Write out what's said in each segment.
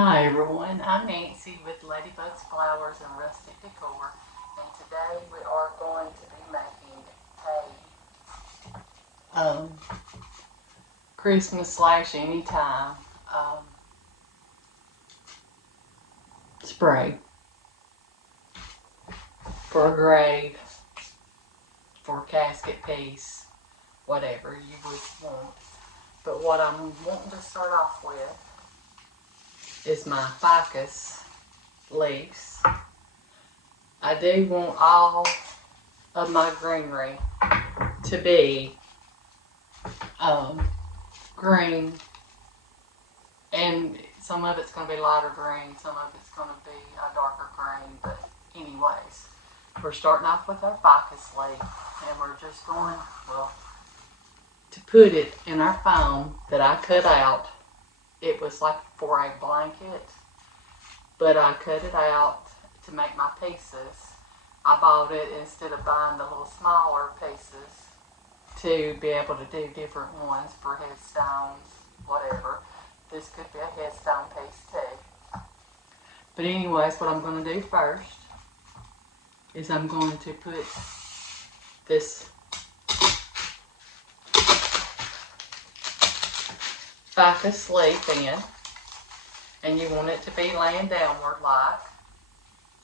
Hi everyone, I'm Nancy with Ladybugs, Flowers, and Rustic Decor, and today we are going to be making a Christmas / anytime spray for a grave, for a casket piece, whatever you would want. But what I'm wanting to start off with is my ficus leaves. I do want all of my greenery to be green, and some of it's going to be lighter green, some of it's going to be a darker green, but anyways, we're starting off with our ficus leaf, and we're just going, to put it in our foam that I cut out. It was like for a blanket, but I cut it out to make my pieces. I bought it instead of buying the little smaller pieces to be able to do different ones for headstones, whatever. This could be a headstone piece too. But anyways, what I'm going to do first is I'm going to put this ficus leaf in, and you want it to be laying downward like.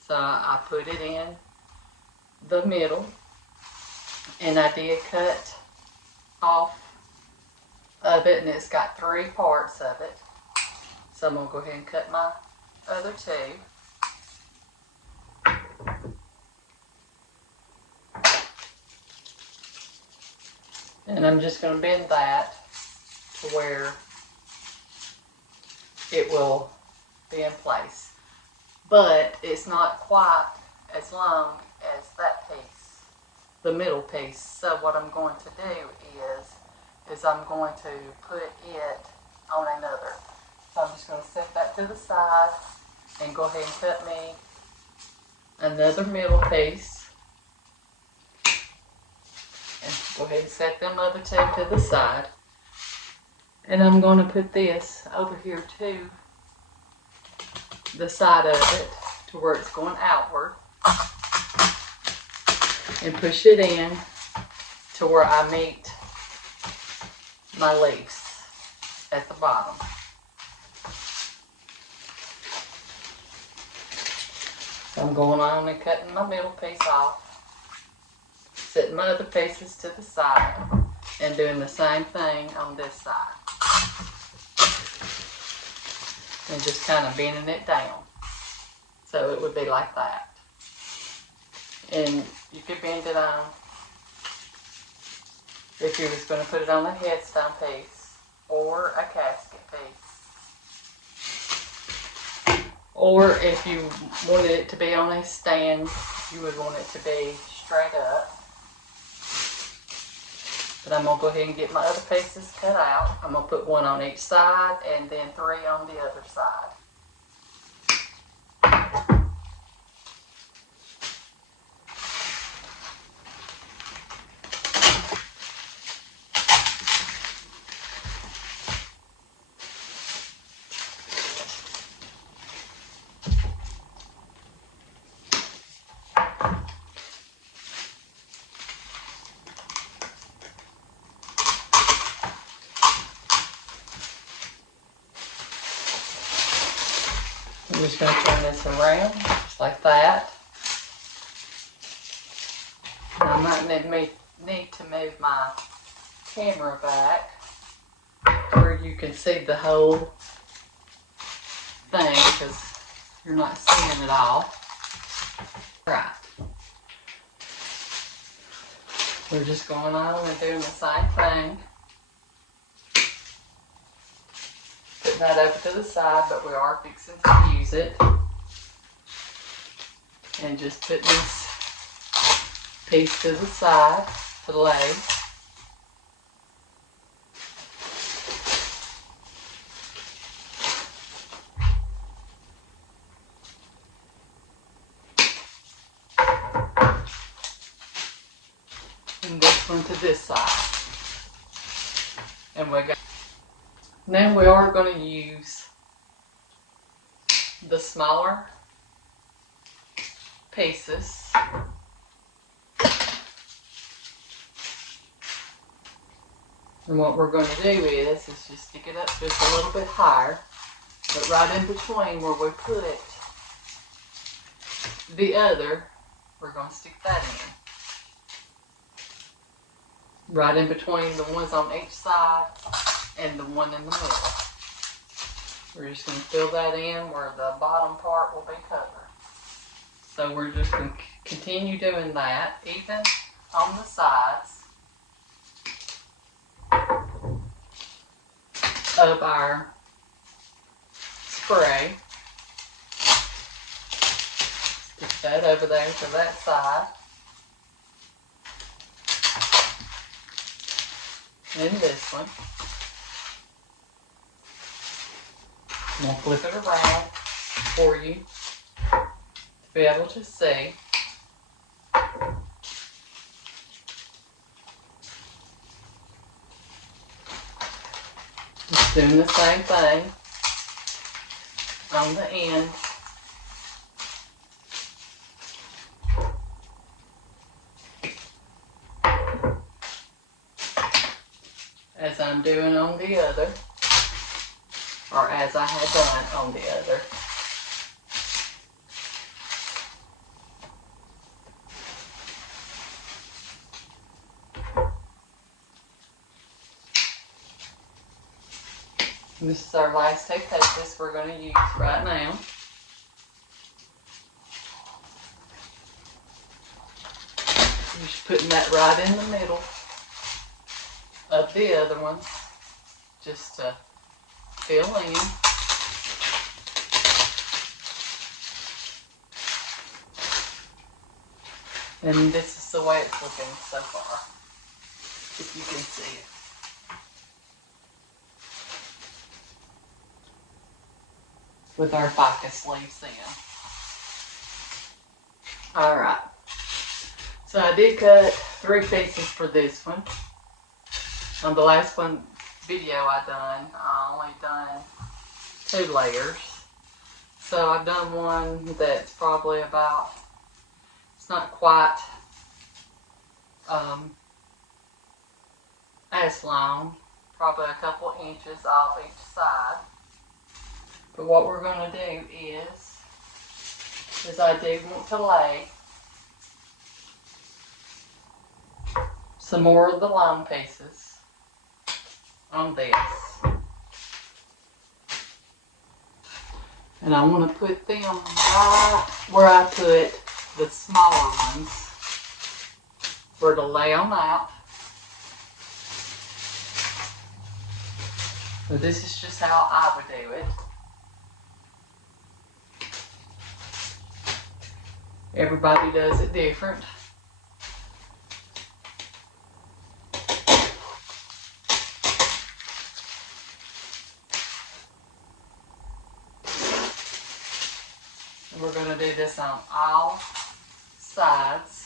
So I put it in the middle, and I did cut off of it, and it's got 3 parts of it. So I'm going to go ahead and cut my other 2. And I'm just going to bend that to where it will be in place. But it's not quite as long as that piece, the middle piece. So what I'm going to do is I'm going to put it on another. So I'm just going to set that to the side and go ahead and cut me another middle piece. And go ahead and set them other 2 to the side. And I'm going to put this over here to the side of it, to where it's going outward, and push it in to where I meet my leaves at the bottom. So I'm going on and cutting my middle piece off, setting my other pieces to the side, and doing the same thing on this side. And just kind of bending it down. So it would be like that. And you could bend it on, if you was going to put it on a headstone piece or a casket piece. Or if you wanted it to be on a stand, you would want it to be straight up. But I'm going to go ahead and get my other pieces cut out. I'm going to put 1 on each side and then 3 on the other side. I'm just going to turn this around, just like that. And I might need to move my camera back where you can see the whole thing, because you're not seeing it all. Right. We're just going on and doing the same thing. Putting that over to the side, but we are fixing to use it. And just put this piece to the side to lay. And this one to this side. And we got. Now we are going to use the smaller pieces. And what we're going to do is just stick it up just a little bit higher, but right in between where we put the other, we're going to stick that in. Right in between the ones on each side and the one in the middle. We're just going to fill that in where the bottom part will be covered. So we're just going to continue doing that, even on the sides of our spray. Stick that over there to that side. And this one. I'm going to flip it around for you to be able to see. Just doing the same thing on the end. As I'm doing on the other, or as I had done on the other. And this is our last two pages we're going to use right now. Just putting that right in the middle of the other ones, just to fill in. And this is the way it's looking so far, if you can see it. With our ficus leaves in. Alright. So I did cut 3 pieces for this one. On the last one video I only done 2 layers. So I've done one that's probably about, it's not quite as long, probably a couple inches off each side. But what we're going to do is I do want to lay some more of the long pieces on this. And I want to put them right where I put the smaller ones, where to lay them out. So this is just how I would do it. Everybody does it different. And we're going to do this on all sides.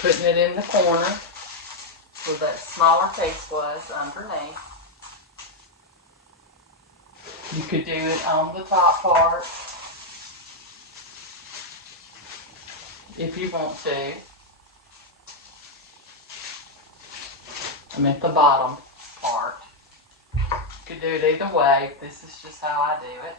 Putting it in the corner where that smaller piece was underneath. You could do it on the top part if you want to. I meant the bottom part. You could do it either way. This is just how I do it.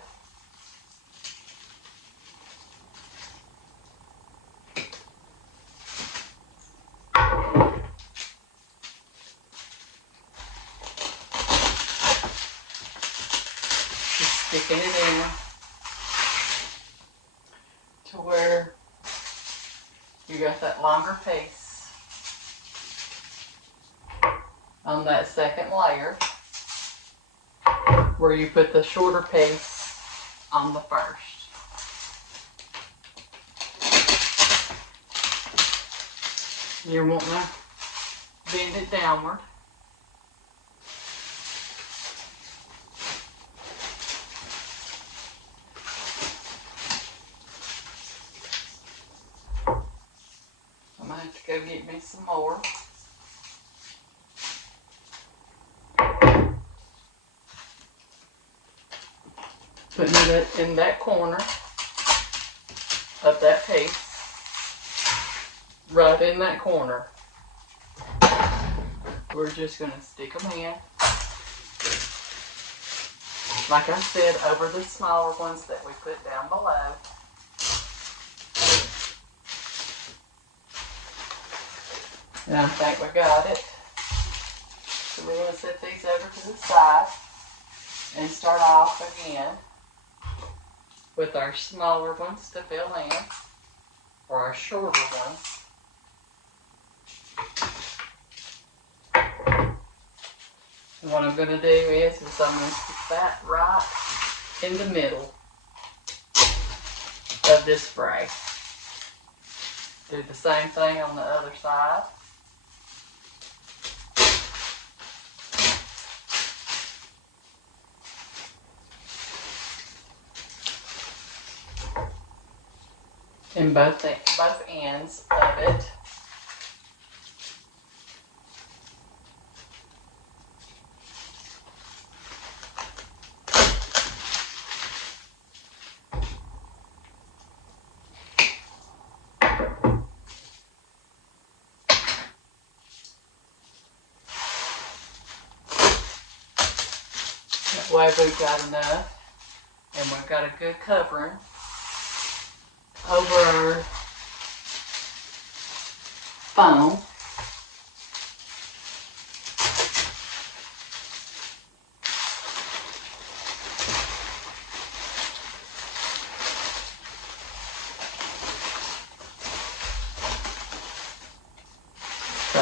Sticking it in to where you got that longer piece on that second layer, where you put the shorter piece on the first. You're wanting to bend it downward. I'm going to have to go get me some more. Putting it in that corner of that piece. Right in that corner. We're just going to stick them in. Like I said, over the smaller ones that we put down below. And I think we got it. So we're going to set these over to the side and start off again with our smaller ones to fill in, or our shorter ones. And what I'm going to do is I'm going to stick that right in the middle of this spray. Do the same thing on the other side. In both ends of it. That way we've got enough, and we've got a good covering over our foam. So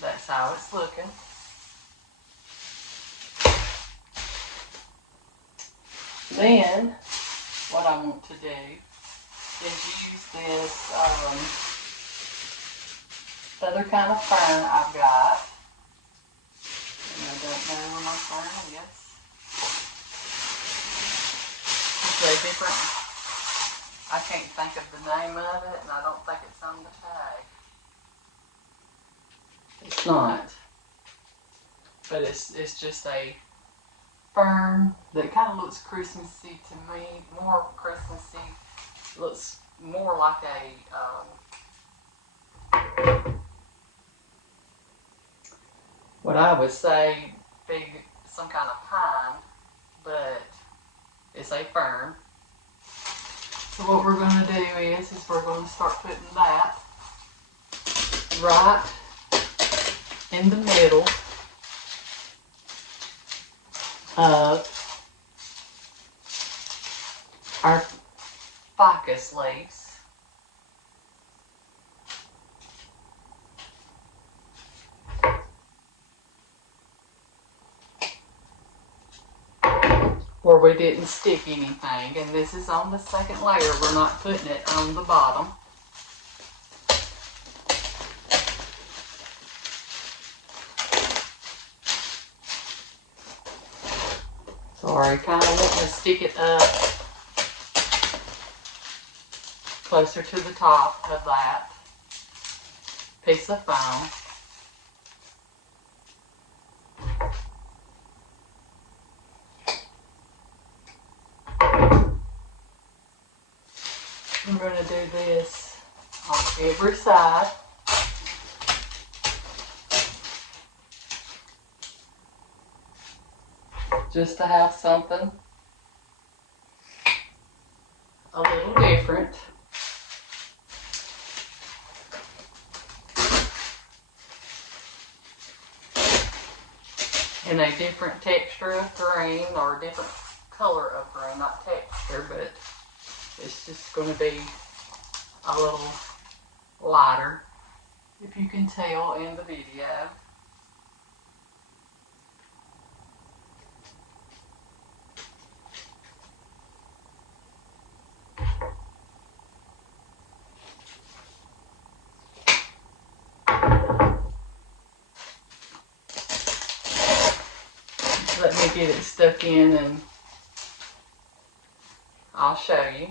that's how it's looking. Then what I want to do is use this other kind of fern I've got. And I don't know where my fern is. It's a different, I can't think of the name of it, and I don't think it's on the tag. It's not. But it's just a fern that kind of looks Christmassy to me, more Christmassy. Looks more like a what I would say some kind of pine, but it's a fern. So what we're going to do is we're going to start putting that right in the middle of our ficus leaves. Where we didn't stick anything, and this is on the second layer. We're not putting it on the bottom. Sorry, kind of want to stick it up closer to the top of that piece of foam. I'm going to do this on every side. Just to have something a little different. And a different texture of green, or a different color of green, not texture, but it's just going to be a little lighter, if you can tell in the video. get it stuck in, and I'll show you.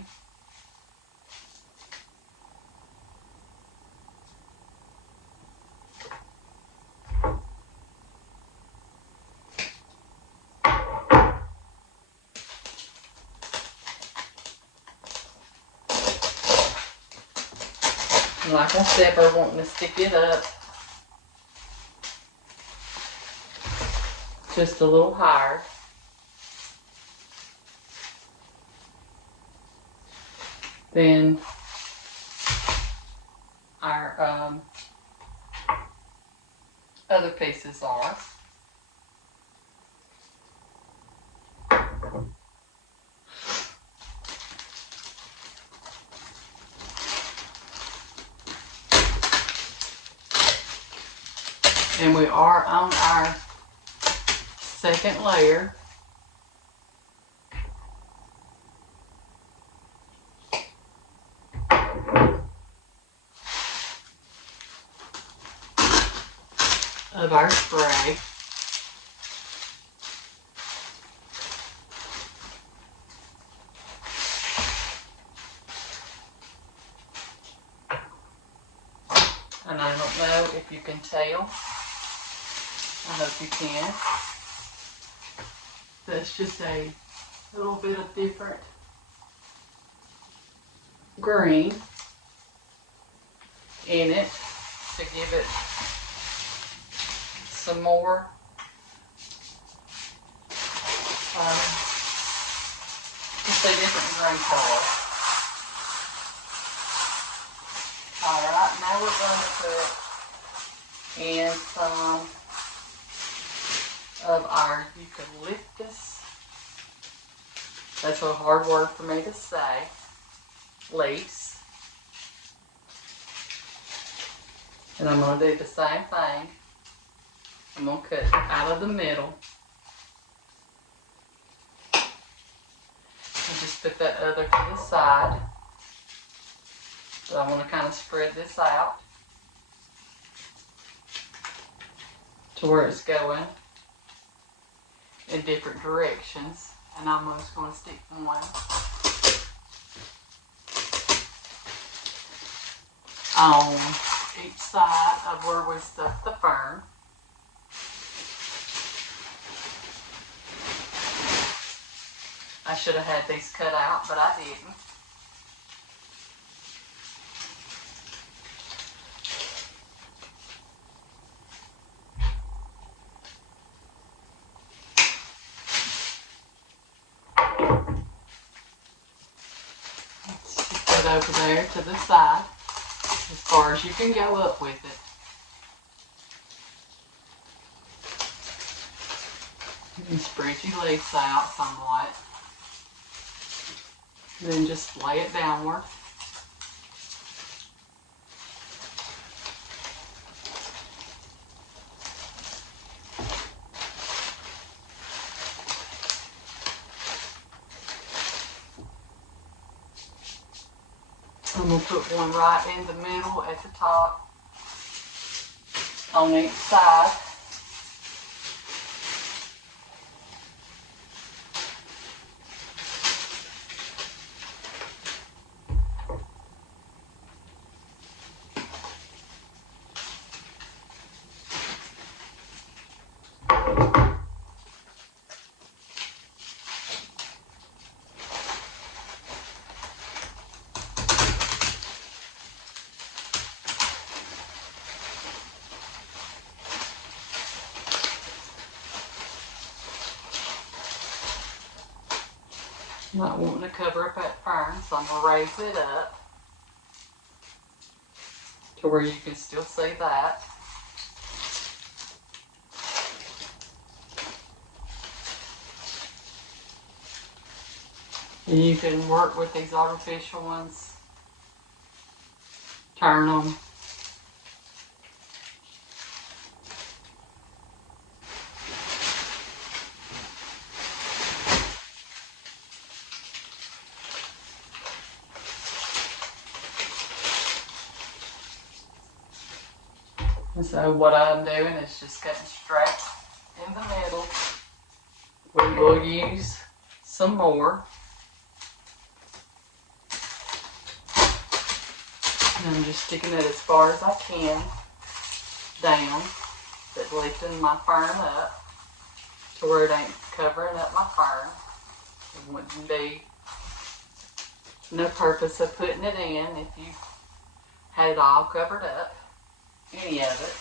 And like I said, we're wanting to stick it up just a little higher. Then our other pieces are. And we are on our second layer. Of our spray. And I don't know if you can tell. I hope you can. That's just a little bit of different green in it to give it some more just a different green color. Alright, now we're going to put in some of our eucalyptus. That's a hard word for me to say. Leaves. And I'm going to do the same thing. I'm going to cut it out of the middle. And just put that other to the side. So I want to kind of spread this out to where it's going in different directions. And I'm just going to stick one on each side of where we stuck the fern. I should have had these cut out, but I didn't. Let's put it over there to the side, as far as you can go up with it. You can spread your leaves out somewhat. Then just lay it downward. I'm going to put one right in the middle at the top on each side. Not wanting to cover up that fern, so I'm going to raise it up to where you can still see that. And you can work with these artificial ones, turn them. And so what I'm doing is just cutting straight in the middle we'll use some more. And I'm just sticking it as far as I can down, but lifting my fern up to where it ain't covering up my fern. It wouldn't be no purpose of putting it in if you had it all covered up, any of it.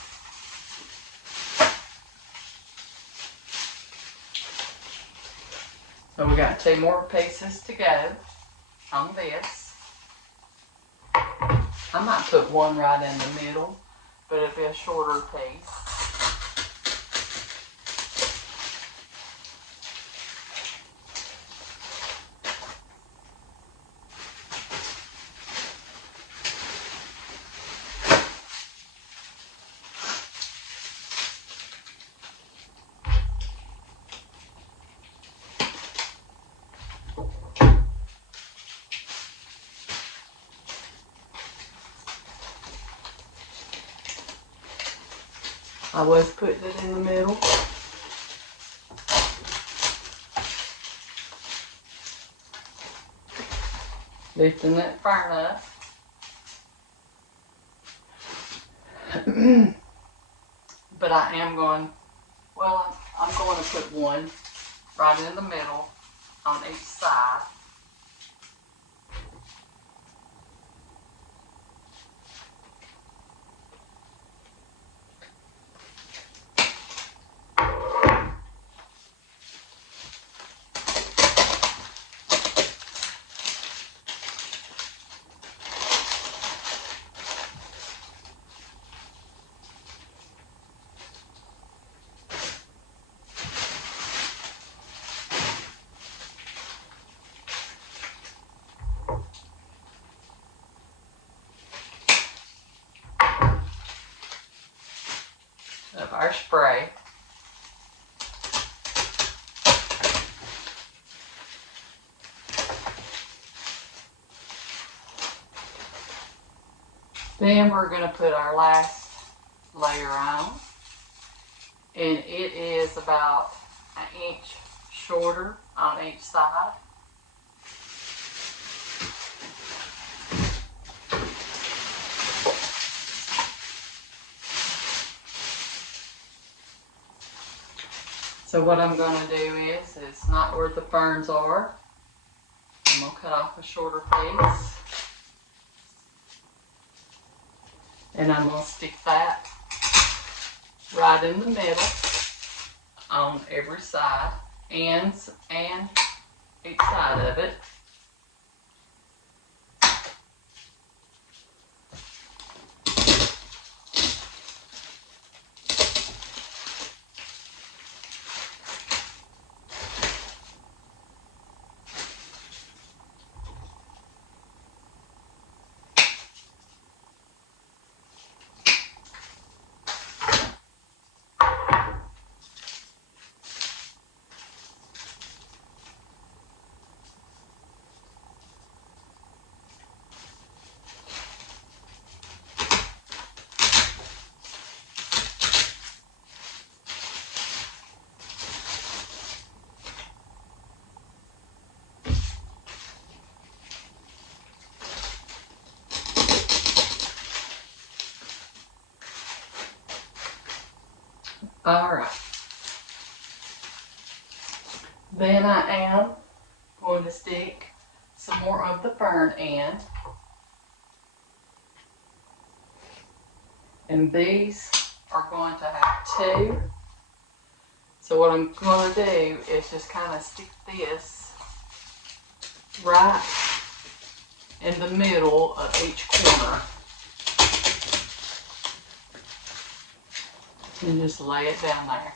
So we got 2 more pieces to go on this. I might put one right in the middle, but it'll be a shorter piece. I was putting it in the middle. Lifting that fern up. But I am going, well, I'm going to put one right in the middle on each side. Of our spray. Then we're going to put our last layer on, and it is about 1 inch shorter on each side. So what I'm going to do is, it's not where the ferns are. I'm going to cut off a shorter piece. And I'm going to stick that right in the middle on every side and each side of it. Alright, then I am going to stick some more of the fern in, and these are going to have 2. So what I'm going to do is just kind of stick this right in the middle of each corner. And just lay it down there.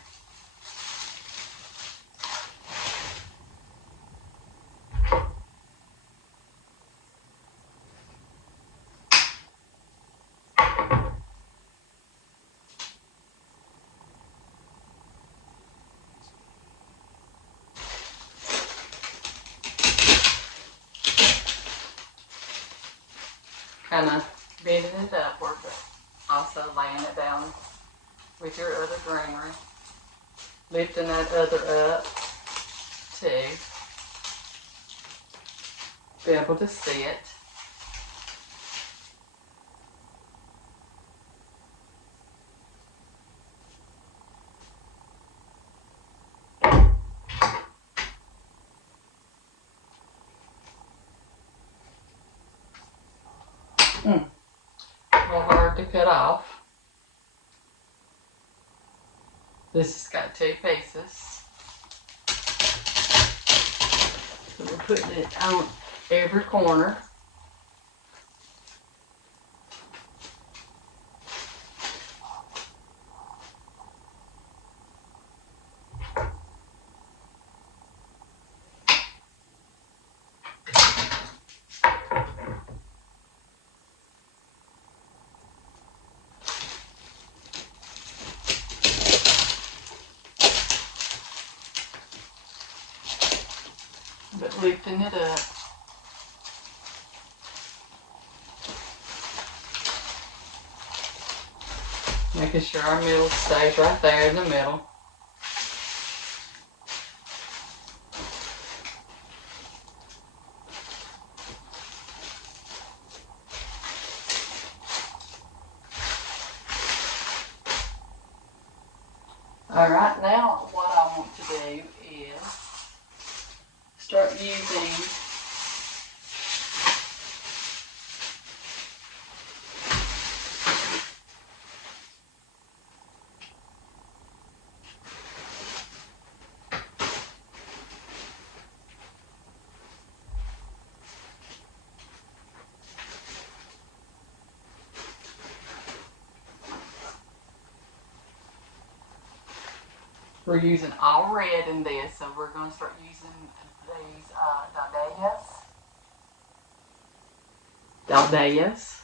Kind of bending it upward, but also laying it down with your other greenery, lifting that other up, to be able to see it. A little hard to cut off. This has got 2 pieces. So we're putting it on every corner. But lifting it up. Making sure our middle stays right there in the middle. Alright, now what I want to do is start using we're using all red in this, so we're going to start using these dahlias.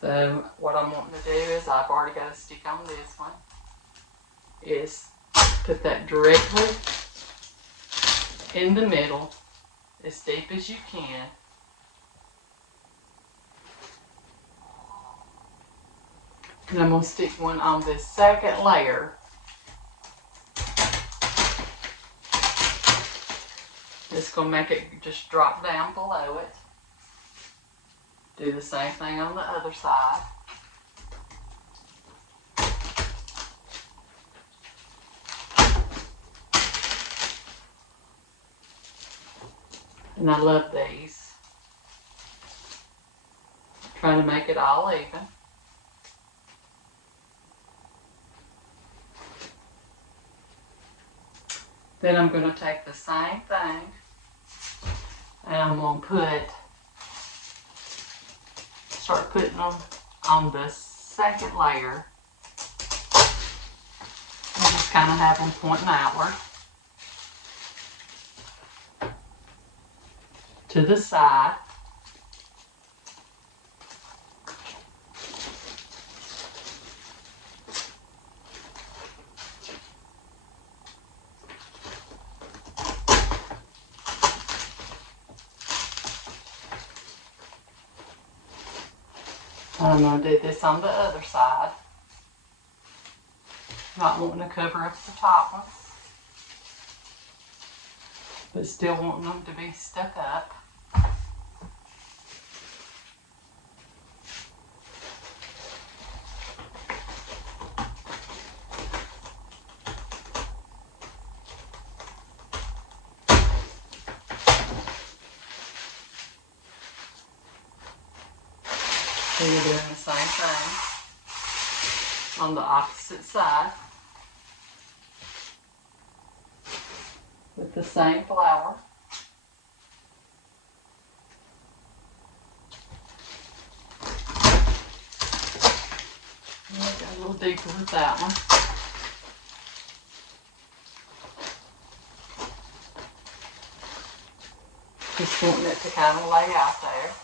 So what I'm wanting to do is, I've already got a stick on this one, is put that directly in the middle, as deep as you can. And I'm going to stick one on this second layer. It's going to make it just drop down below it. Do the same thing on the other side. And I love these. Trying to make it all even. Then I'm going to take the same thing and I'm going to start putting them on the second layer. And just kind of have them pointing outward to the side. I'm going to do this on the other side. Not wanting to cover up the top ones, but still wanting them to be stuck up. So you're doing the same thing on the opposite side with the same flower. Go a little deeper with that one. Just wanting it to kind of lay out there.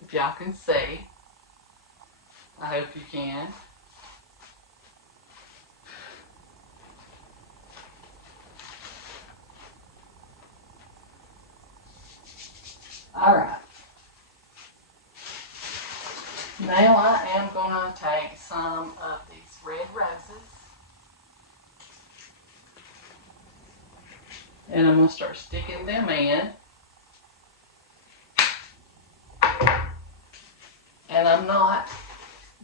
If y'all can see, I hope you can. Alright. Now I am going to take some of these red roses. And I'm going to start sticking them in. And I'm not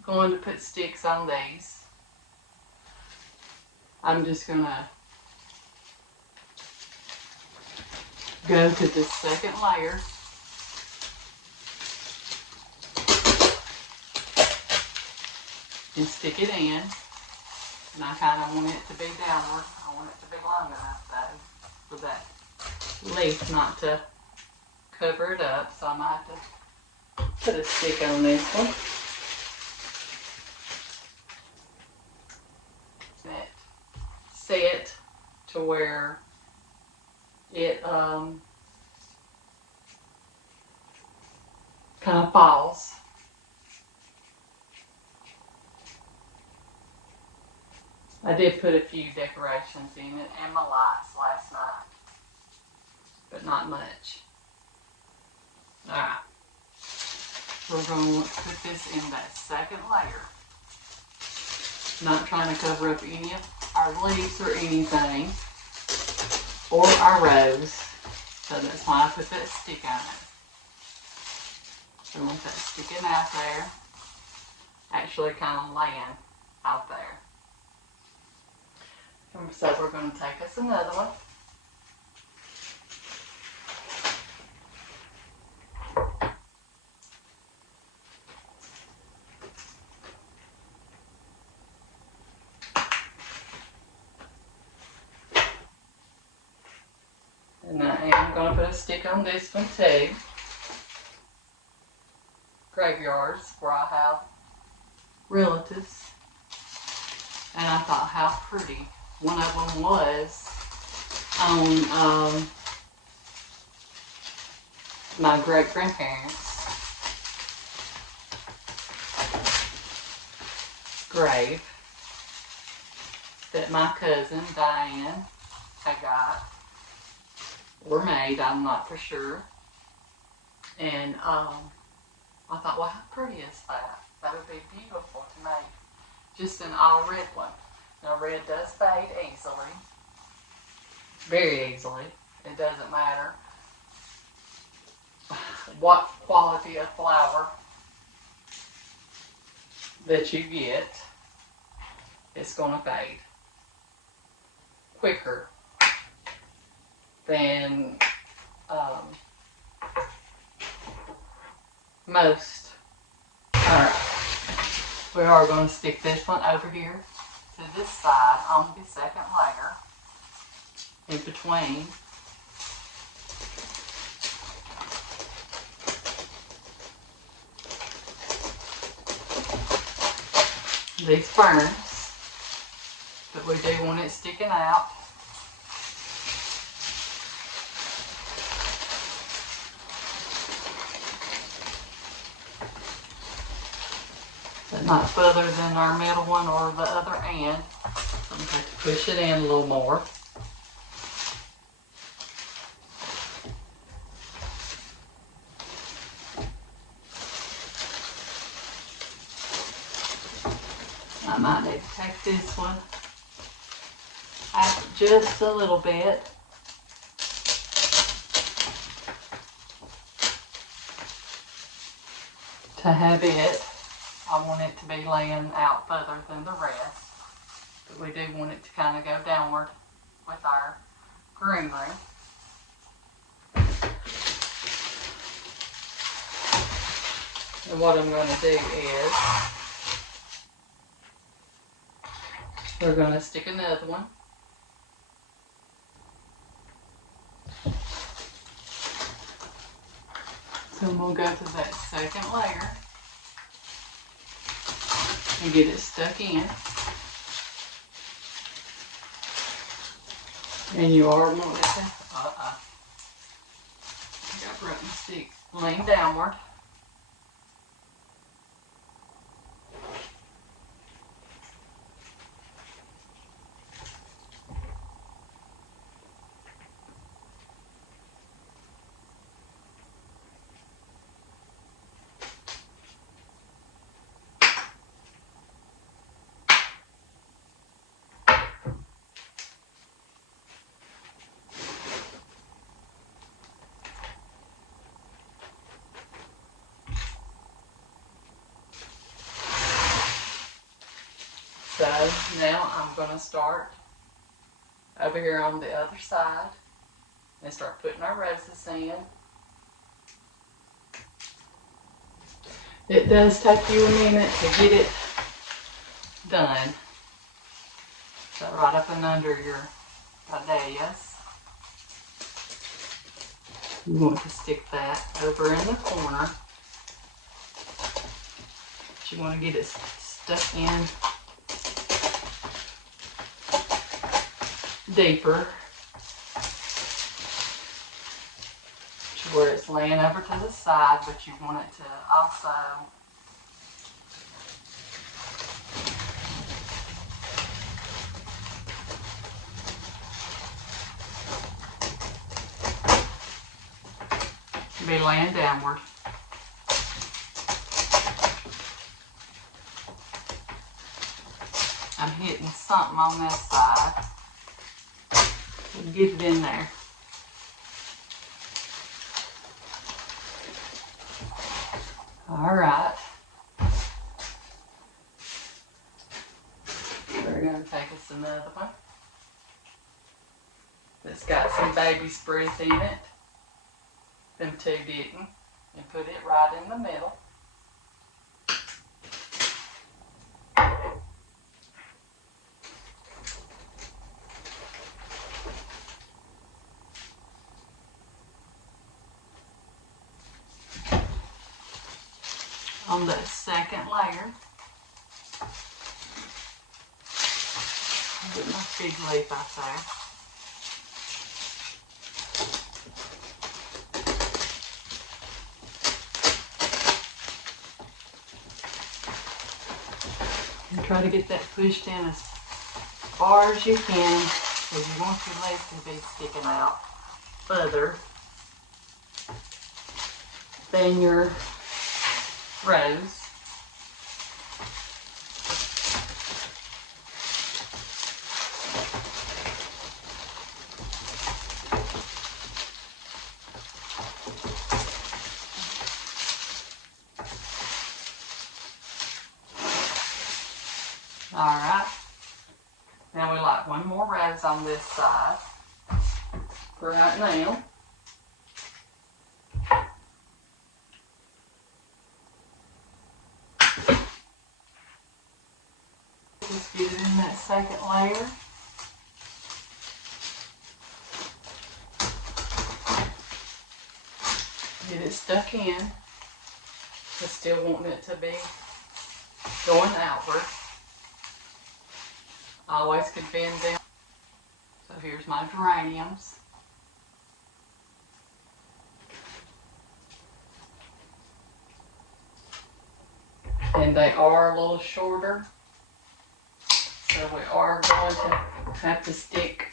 going to put sticks on these. I'm just going to go to the second layer. And stick it in. And I kind of want it to be downward. I want it to be long enough though, for that leaf not to cover it up. So I might have to put a stick on this one. It set to where it kind of falls. I did put a few decorations in it and my lights last night, but not much. Alright, we're going to put this in that second layer. Not trying to cover up any of our leaves or anything, or our rose, so that's why I put that stick on it. So I want that sticking out there, actually kind of laying out there. So we're going to take us another one. And I am going to put a stick on this one too. Graveyards where I have relatives. And I thought how pretty. One of them was on my great-grandparents' grave that my cousin Diane had got or made, I'm not for sure. And I thought, well, how pretty is that? That would be beautiful to make. Just an all red one. Now red does fade easily, very easily. It doesn't matter what quality of flower that you get, it's going to fade quicker than most. Alright, we are going to stick this one over here to this side on the second layer, in between. These ferns, but we do want it sticking out. But not further than our middle one or the other end. So I'm going to have to push it in a little more. I might need to take this one out just a little bit. To have it, I want it to be laying out further than the rest. But we do want it to kind of go downward with our greenery. And what I'm going to do is, we're going to stick another one. So I'm going to go to that second layer and get it stuck in. And you are wanting it to, I got broke my stick. Lean downward. now I'm going to start over here on the other side and start putting our roses in. It does take you a minute to get it done. So right up and under your dahlias. You want to stick that over in the corner. But you want to get it stuck in deeper to where it's laying over to the side, but you want it to also be laying downward. I'm hitting something on this side. Get it in there. All right. We're going to take us another one that's got some baby spruce in it. Them two didn't. And put it right in the middle. On the second layer, I'll get my fig leaf out there. And try to get that pushed in as far as you can, because you want your leaf to be sticking out further than your rose. Alright, now we like one more rose on this side for right now. Just get it in that second layer. Get it stuck in, but still wanting it to be going outward. I always could bend down. So here's my geraniums. And they are a little shorter. So we are going to have to stick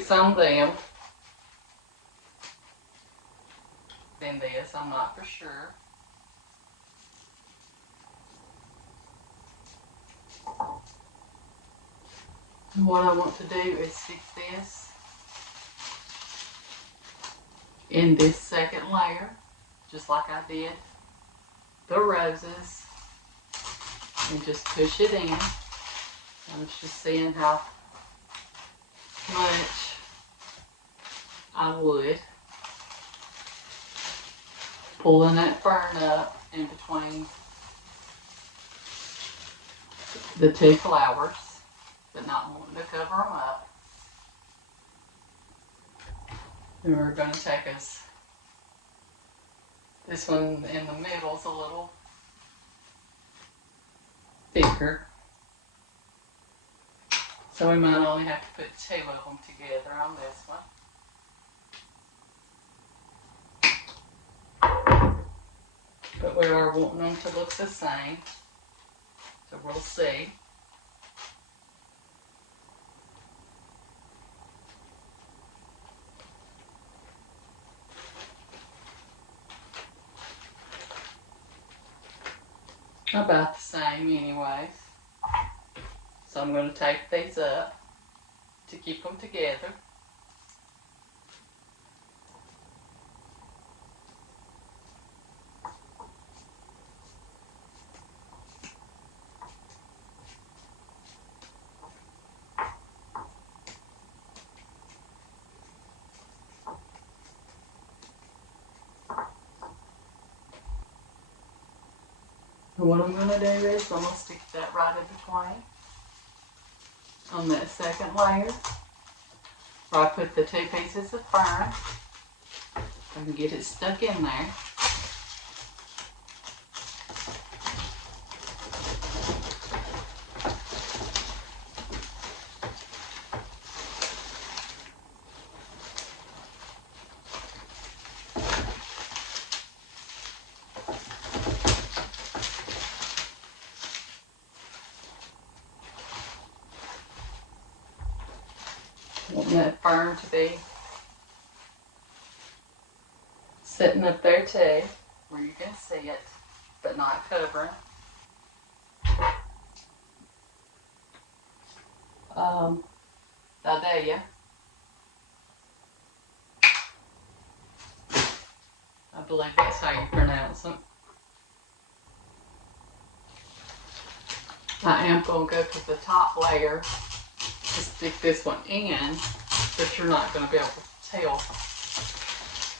some them in this. I'm not for sure. And what I want to do is stick this in this second layer, just like I did the roses, and just push it in. I was just seeing how much I would. Pulling that fern up in between the two flowers, but not wanting to cover them up. And we're going to take us, this one in the middle is a little thicker. So we might only have to put two of them together on this one. But we are wanting them to look the same. So we'll see. About the same anyways. So I'm going to tape these up to keep them together. what I'm going to do is I'm going to stick that right in between on that second layer where I put the 2 pieces of fern. I can get it stuck in there. Want that fern to be sitting up there too, where you can see it, but not covering. Dadelia. I believe that's how you pronounce them. I am going to go to the top layer to stick this one in, but you're not going to be able to tell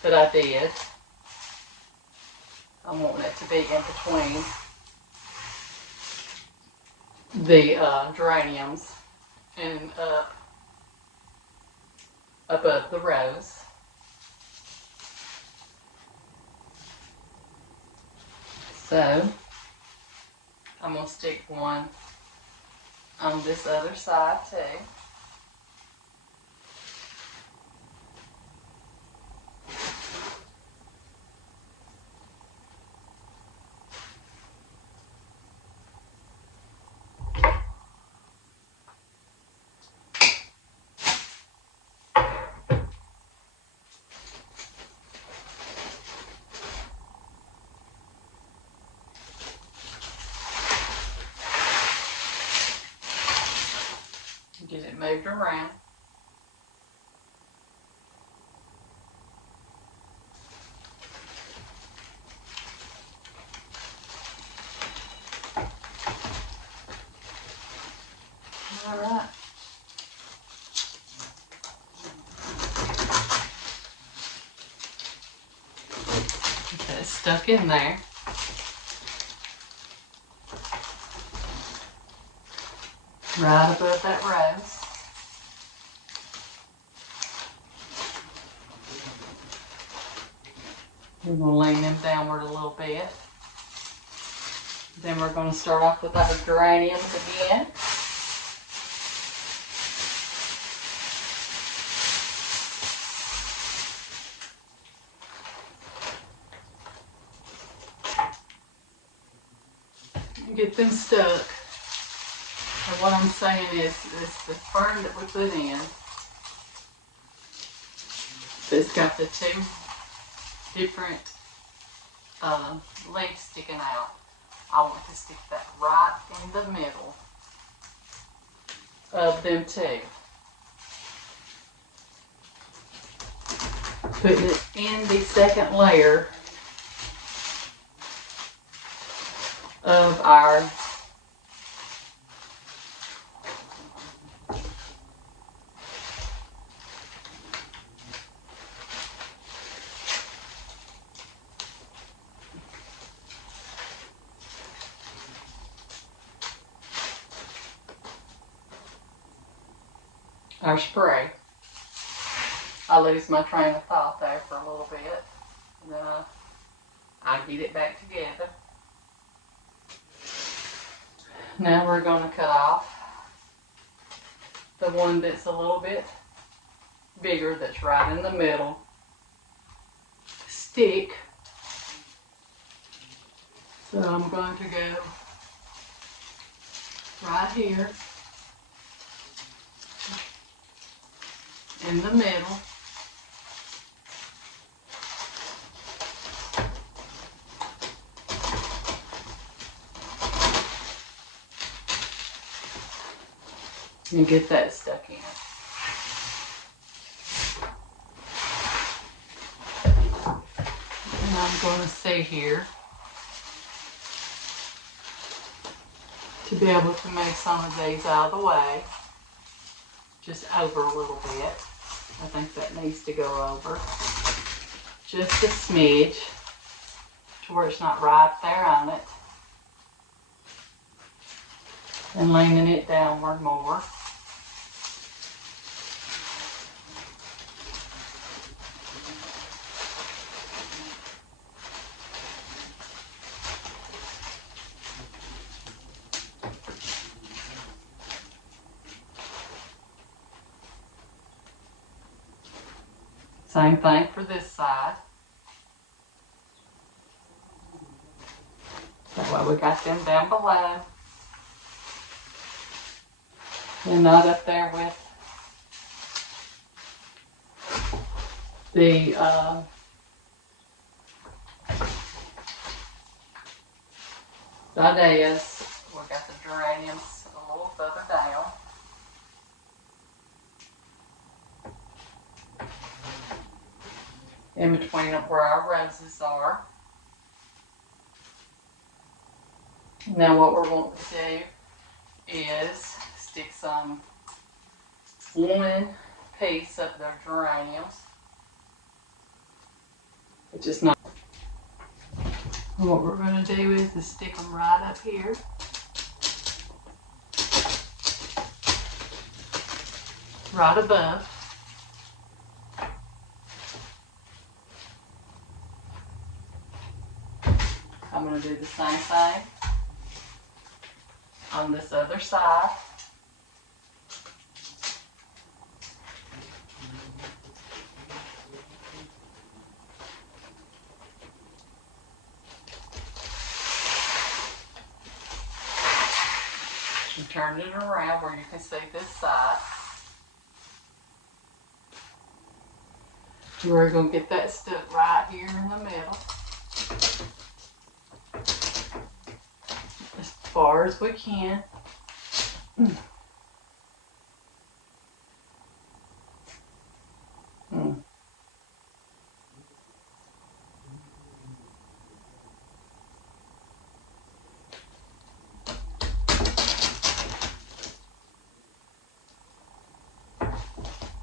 that I did. I want it to be in between the geraniums and above the rose. So I'm going to stick one on this other side too. Get it moved around. All right. Get that stuck in there. Right above that rose. We're going to lean them downward a little bit. Then we're going to start off with our geraniums again. Get them stuck. And what I'm saying is the fern that we put in, that's got the 2 different legs sticking out. I want to stick that right in the middle of them 2. Putting it in the second layer of our spray. I lose my train of thought there for a little bit, and then I get it back together. Now we're going to cut off the one that's a little bit bigger, that's right in the middle. Stick. So I'm going to go right here in the middle. And get that stuck in. And I'm going to stay here to be able to make some of these out of the way. Just over a little bit. I think that needs to go over just a smidge to where it's not right there on it. and leaning it downward more. Same thing for this side. That way we got them down below. They're not up there with the dahlias. We got the geraniums a little further down. In between where our roses are. Now what we're wanting to do is stick one piece of the geraniums. It's just not. What we're going to do is stick them right up here. Right above. I'm going to do the same thing on this other side. And turn it around where you can see this side. We're going to get that stuck right here in the middle. As far as we can.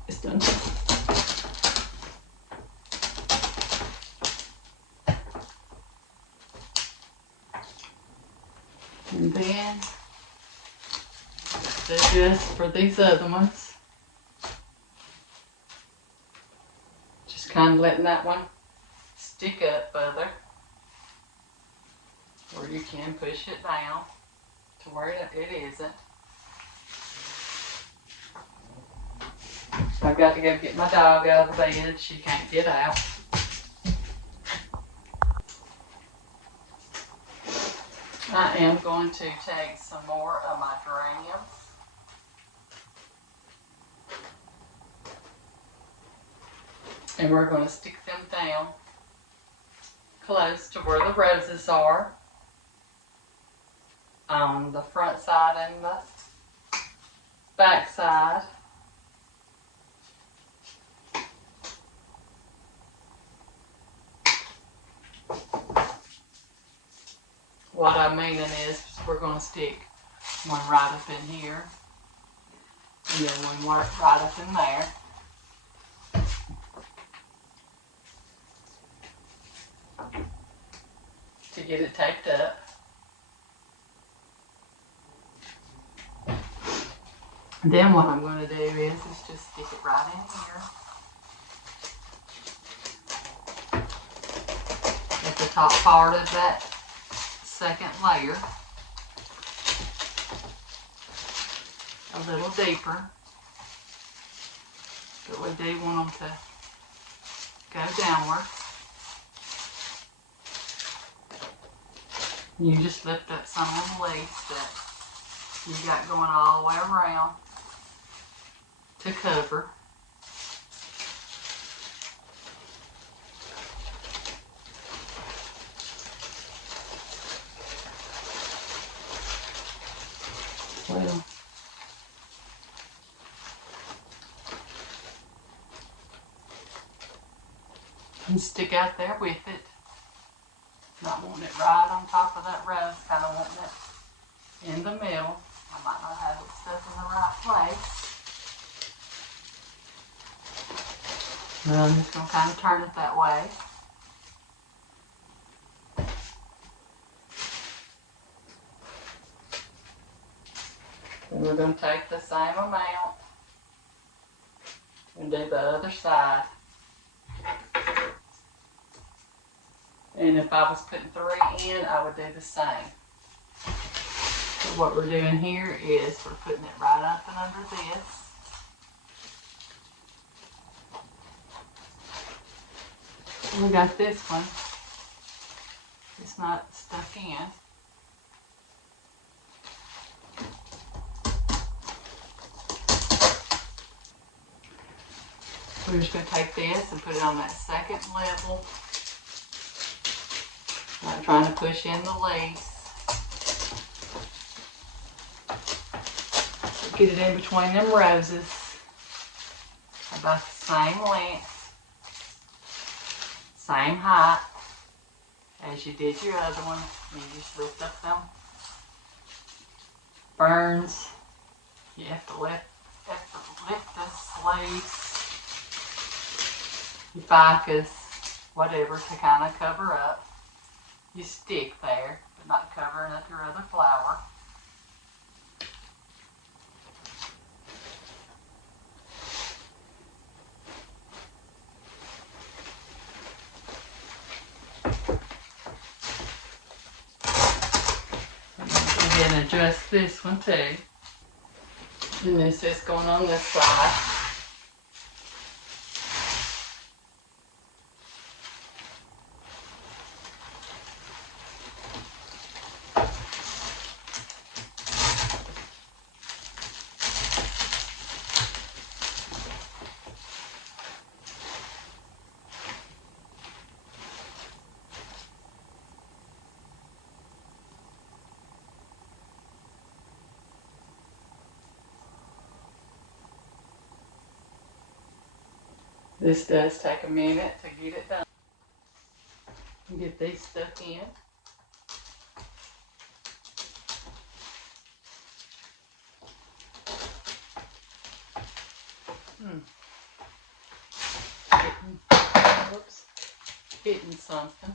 It's done. And then do this for these other ones. Just kind of letting that one stick up further, or you can push it down to where it isn't. I've got to go get my dog out of the bed. She can't get out. I am going to take some more of my geraniums. And we're going to stick them down close to where the roses are. On the front side and the back side. What I'm meaning is we're going to stick one right up in here and then one right up in there. To get it taped up. And then what I'm going to do is just stick it right in here. At the top part of that second layer. A little deeper. But we do want them to go downward. You just lift up some of the leaves that you got going all the way around to cover. Well, and stick out there with it. Not wanting it right on top of that rose, kind of wanting it in the middle. I might not have it stuck in the right place. But I'm just going to kind of turn it that way. And we're going to take the same amount and do the other side. And if I was putting 3 in, I would do the same. So what we're doing here is we're putting it right up and under this. We got this one. It's not stuck in. We're just going to take this and put it on that second level. Not trying to push in the lace. Get it in between them roses. About the same length. Same height as you did your other one. You just lift up them ferns. You have to lift the sleeves, your ficus, whatever, to kind of cover up your stick there, but not covering up your other flower. And adjust this one too. And this is going on this side. This does take a minute to get it done. Get these stuck in. Hitting something.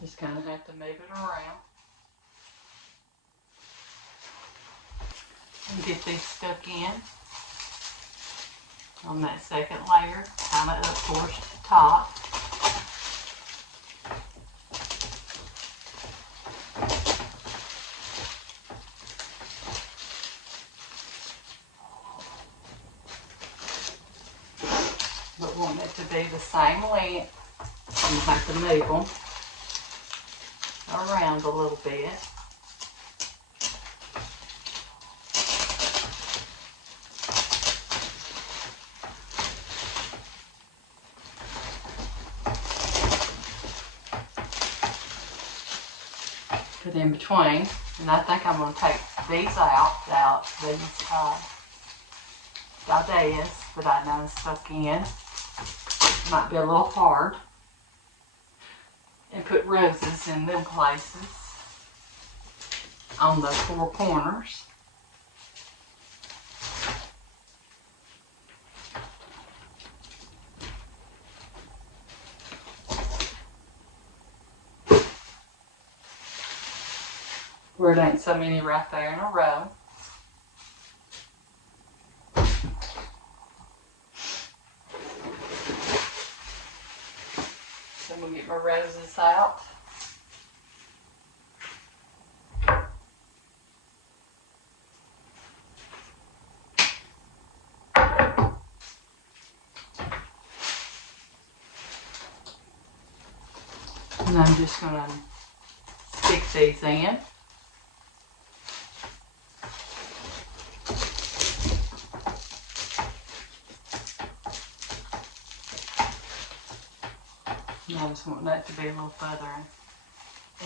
Just kind of have to move it around. And get these stuck in on that second layer, kind of up towards the top. But want it to be the same length, you have to move them around a little bit. Put in between, and I think I'm going to take these out these dahlias that I know is stuck in. Might be a little hard. And put roses in them places on the 4 corners. Where it ain't so many right there in a row. So I'm going to get my roses out. And I'm just going to stick these in. I just want that to be a little further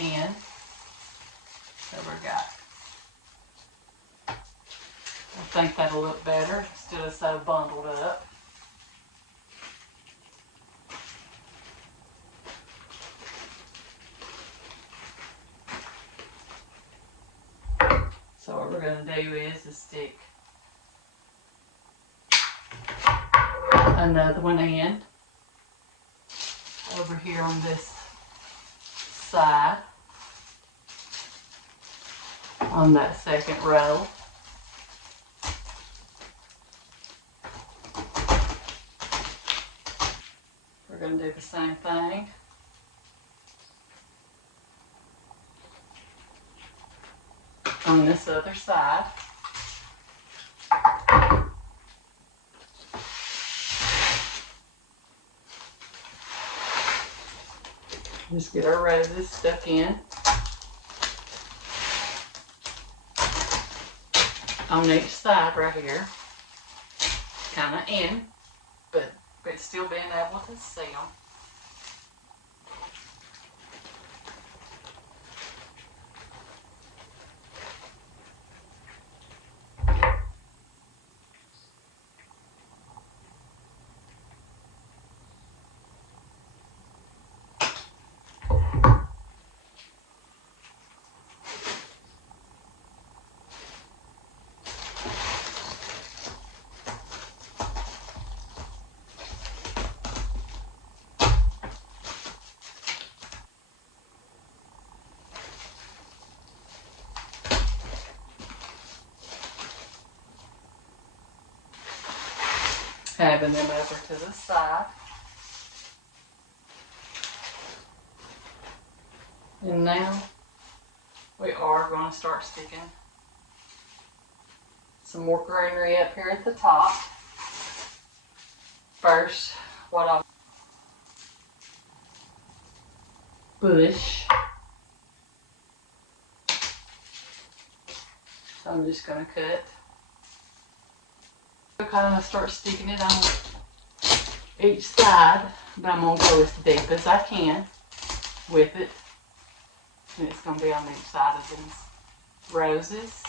in. So we got. I think that'll look better instead of so bundled up. So what we're going to do is stick another one in over here on this side. on that second row. We're going to do the same thing. On this other side. Just get our roses stuck in. On each side right here. Kind of in, but still being able to see them. Having them over to the side. And now we are going to start sticking some more greenery up here at the top. First, what I'll bush. So I'm just going to cut. Kind of start sticking it on each side, but I'm going to go as deep as I can with it. And it's going to be on each side of these roses.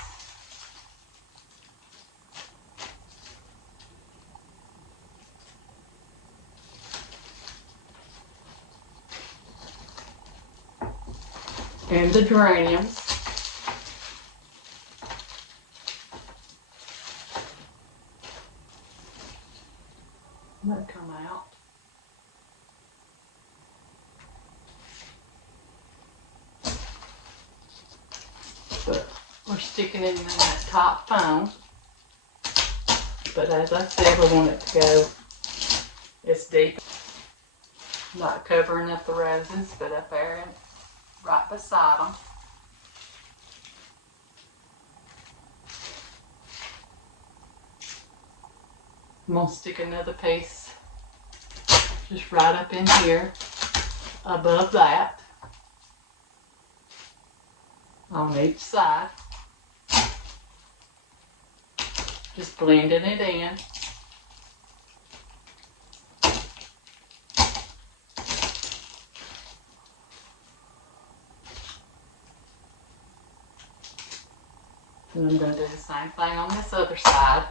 And the geraniums. Let it come out. But we're sticking it in that top foam. But as I said, we want it to go as deep. Not covering up the roses, but up there and right beside them. I'm going to stick another piece just right up in here above that on each side. Just blending it in. And I'm going to do the same thing on this other side.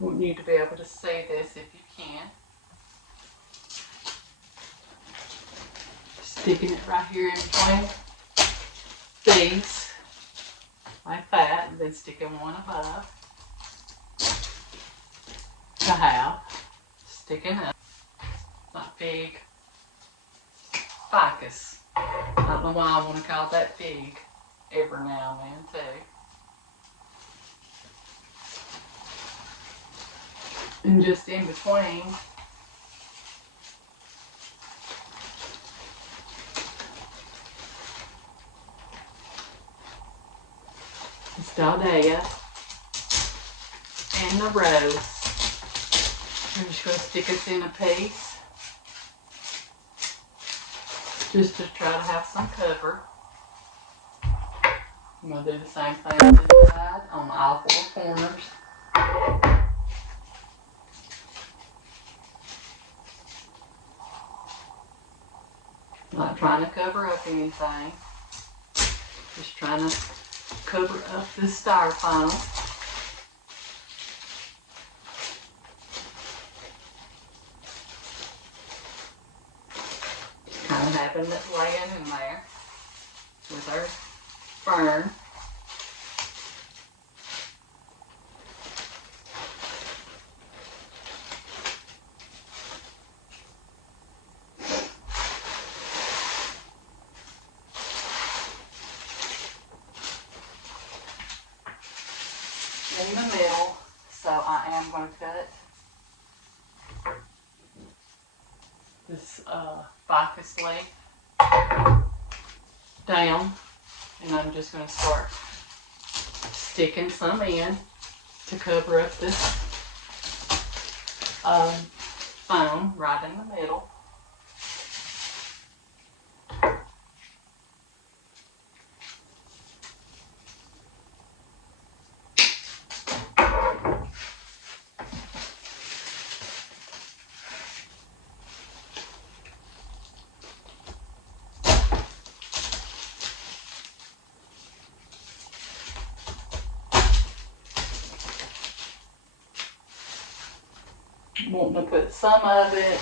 Want you to be able to see this if you can. Sticking it right here in between these, like that, and then sticking one above. To have, sticking up, like big ficus. I don't know why I want to call that fig every now and then too. And just in between, the Staldia and the rose. I'm just going to stick us in a piece just to try to have some cover. I'm going to do the same thing on this side on all four corners. Not trying to cover up anything, just trying to cover up this styrofoam. Kind of having it laying in there with our fern. In the middle, so I am going to cut this ficus leaf down, and I'm just going to start sticking some in to cover up this foam right in the middle. Wanting to put some of it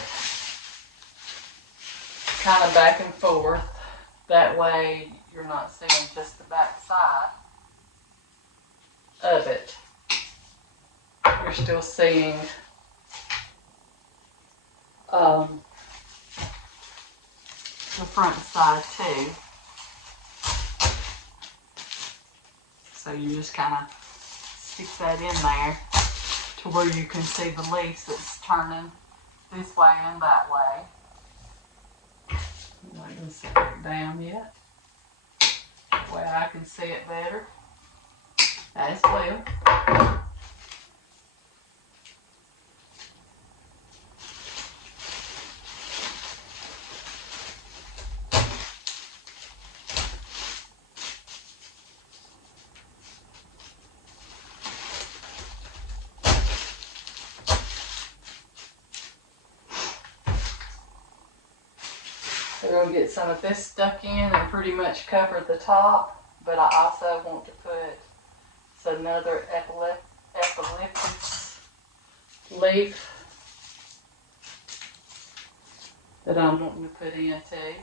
kind of back and forth. That way you're not seeing just the back side of it. You're still seeing the front side too. So you just kind of stick that in there to where you can see the leaves that's turning this way and that way. I'm not going to set it down yet. That way I can see it better as well. We're going to get some of this stuck in and pretty much cover the top, but I also want to put another eucalyptus leaf that I'm wanting to put in too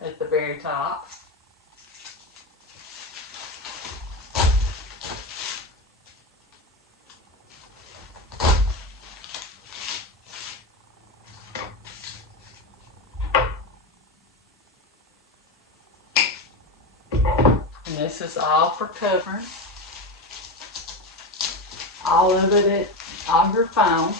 at the very top. And this is all for covering. All of it on your phone.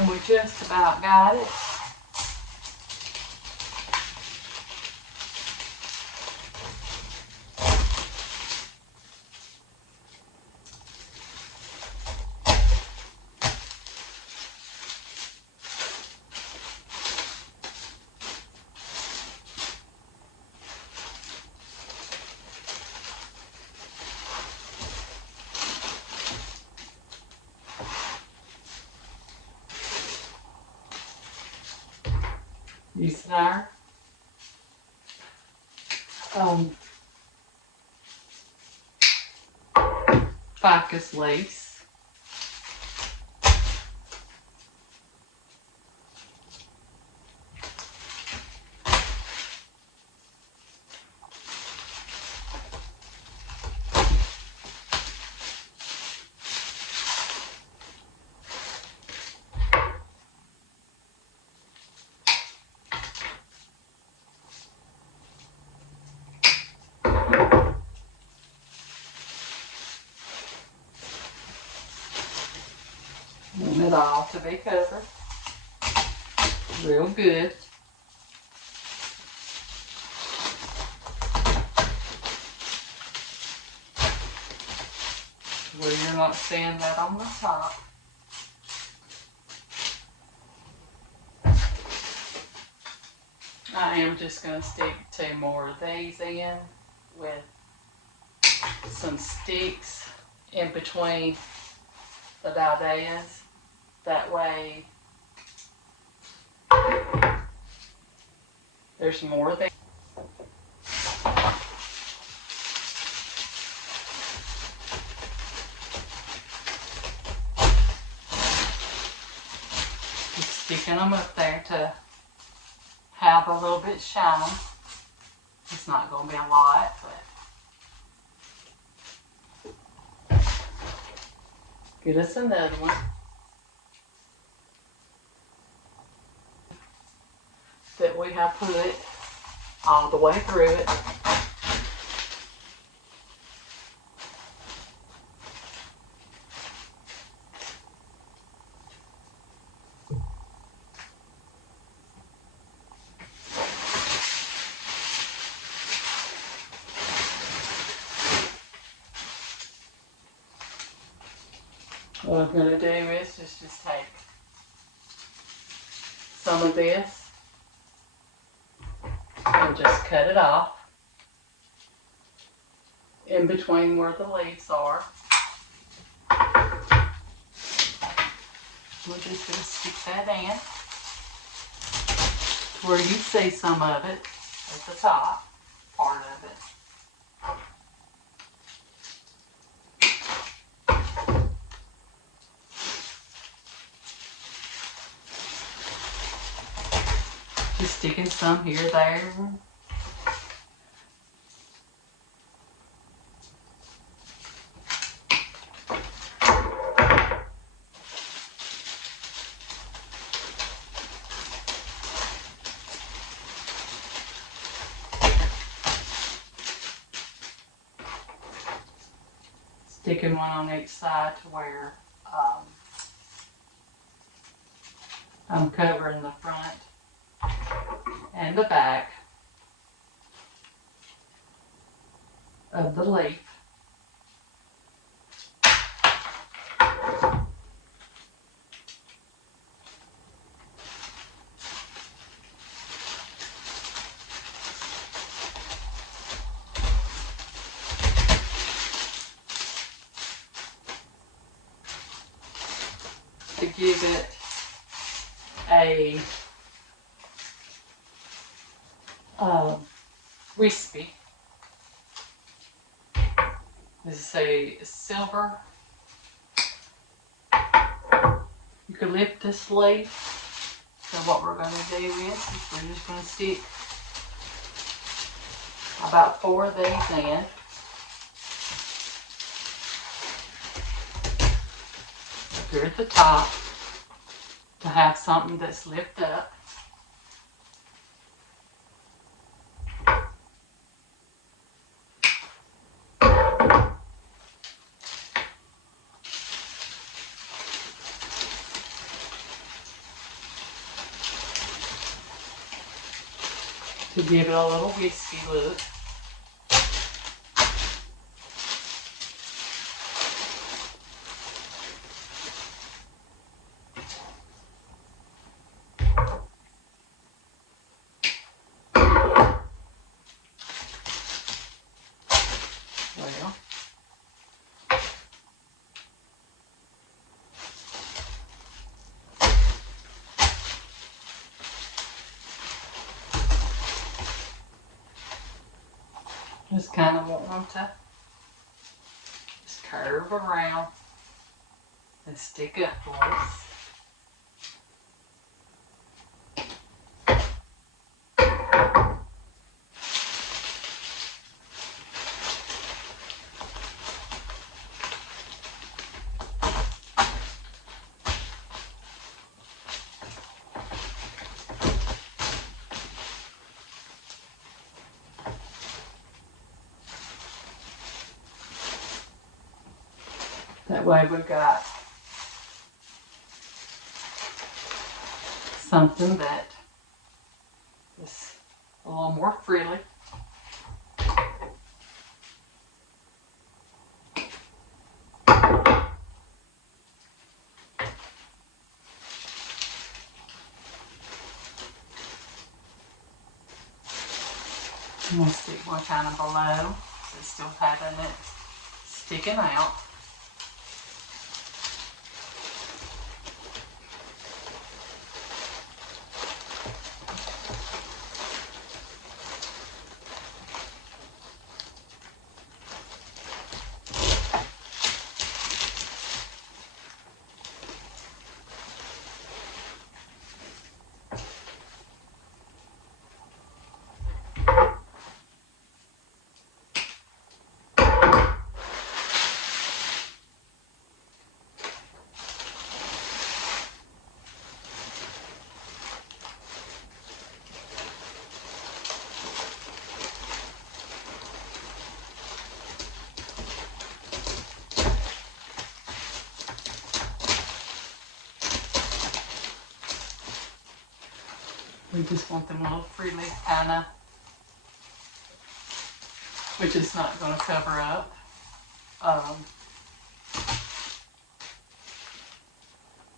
And we just about got it. Using our ficus lace. Want it all to be covered real good. Where you're not seeing that on the top. I am just going to stick 2 more of these in with some sticks in between the dahlias. That way there's more there. Just sticking them up there to have a little bit shine. It's not going to be a lot, but get us another one. That we have put all the way through it. What I'm going to do is just take some of this and just cut it off in between where the leaves are. We're just going to stick that in where you see some of it at the top, part of it. Just sticking some here, there. Sticking one on each side to where I'm covering the front and the back of the leaf. To give it a wispy. This is a silver eucalyptus leaf. So what we're going to do is we're just going to stick about 4 of these in. Up here at the top to have something that's lifted up. To give it a little wispy look. Well, just kind of want them to just curve around and stick up for us. That way we've got something that is a little more frilly. I'm going to stick one kind of below, so it's still having it sticking out. We just want them little frilly kind of, which is not going to cover up.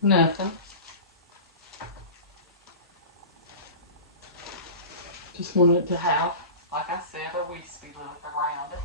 Nothing. Just want it to have, like I said, a wispy look around it.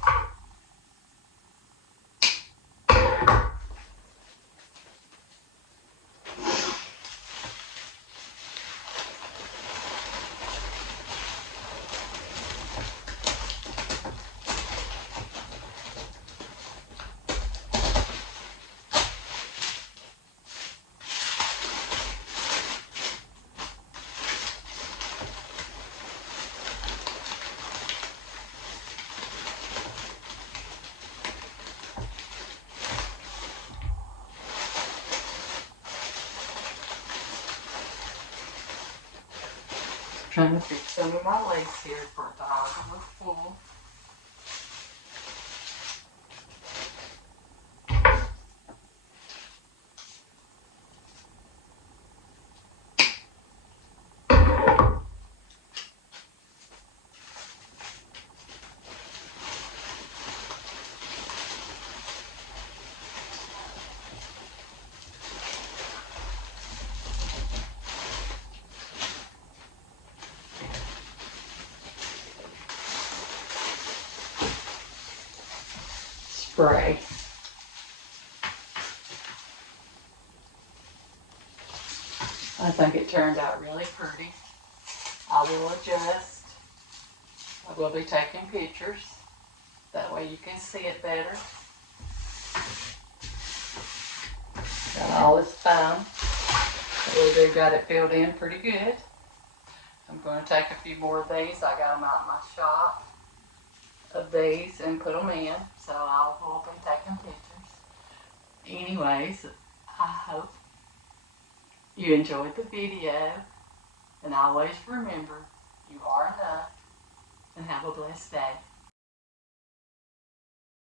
Trying to fix some of my lace here for it to all look full. Spray. I think it turned out really pretty. I will adjust. I will be taking pictures. That way you can see it better. Got all this foam. We got it filled in pretty good. I'm going to take a few more of these. I got them out in my shop of these and put them in. So I will be taking pictures. Anyways, I hope you enjoyed the video. And always remember, you are enough. And have a blessed day.